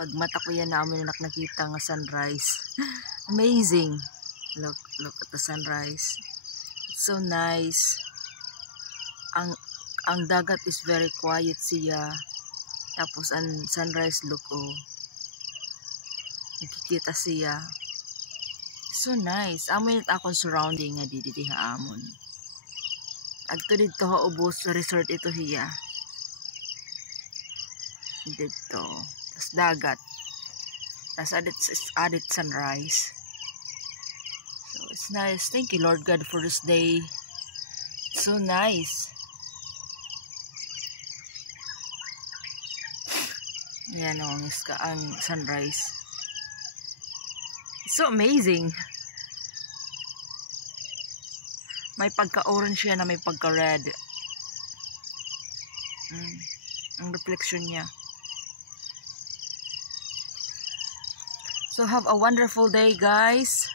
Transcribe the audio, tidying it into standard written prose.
Pag mata ko yan namin nakita nga sunrise. Amazing. Look at the sunrise. It's so nice. Ang dagat is very quiet siya. Tapos ang sunrise look nakikita siya. So nice. Amin at akong surrounding nga didi ha amon. Adto dito ha ubos sa resort ito hiya. Dito. Tas dagat. Tas added sunrise. So it's nice. Thank you Lord God for this day. It's so nice. Ayan ang sunrise. It's so amazing. May pagka-orange siya na may pagka-red. Ang reflection niya. So have a wonderful day guys.